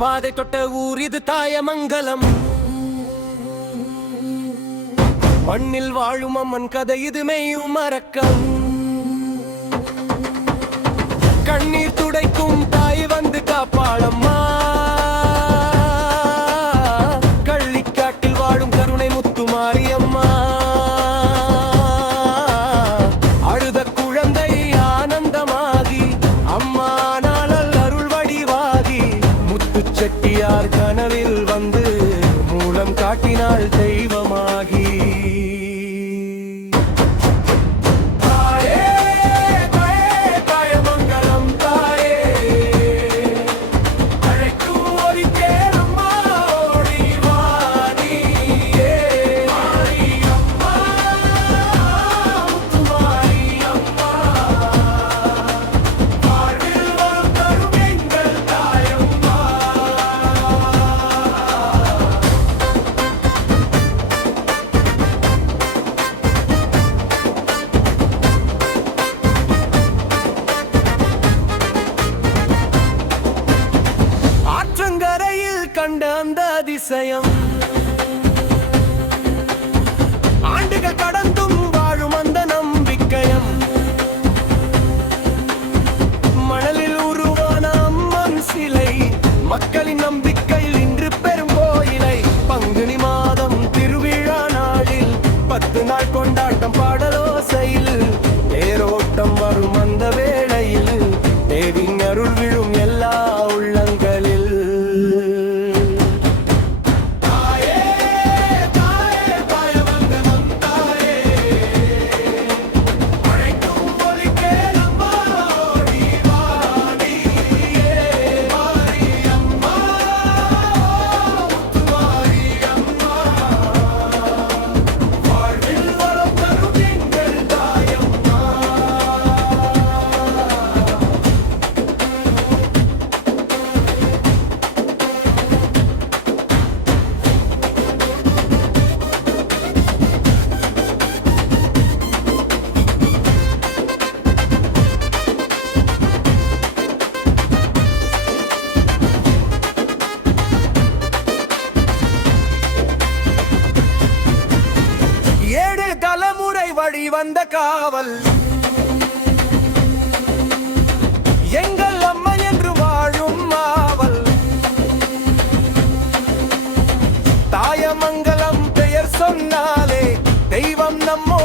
பாதை தொட்ட ஊர் இது தாயமங்கலம். மண்ணில் வாழும் அம்மன் கதை இது மெய்யும் மறக்கம். கண்ணீர் துடைக்கும் தாய் வந்து காப்பாளம்மா. கள்ளிக்காட்டில் வாழும் கருணை முத்து மாரியம்மா. அழுத குழந்தை ஆனந்தமாகி அம்மா நாளல் அருள் வடிவாகி முத்து செட்டியார் கனவில் வந்து மூலம் காட்டினாள் தெய்வமாகி. கண்ட அந்த அதிசயம் ஆண்டுகள் கடந்தும் வாழும் அந்த நம்பிக்கையம். மணலில் உருவான அம்மன் சிலை மக்களின் நம்பிக்கையில் இன்று பெரும் கோயிலை. பங்குனி மாதம் திருவிழா நாளில் 10 நாள் கொண்டாட்டம் பாடலோசையில் தேரோட்டம் வரும் அந்த வேளையில் தேவின் அருள் விழும் எல்லா உள்ளங்களில். தலைமுறை வழி வந்த காவல் எங்கள் அம்மா என்று வாழும் மாவல். தாயமங்கலம் பெயர் சொன்னாலே தெய்வம் நம்ம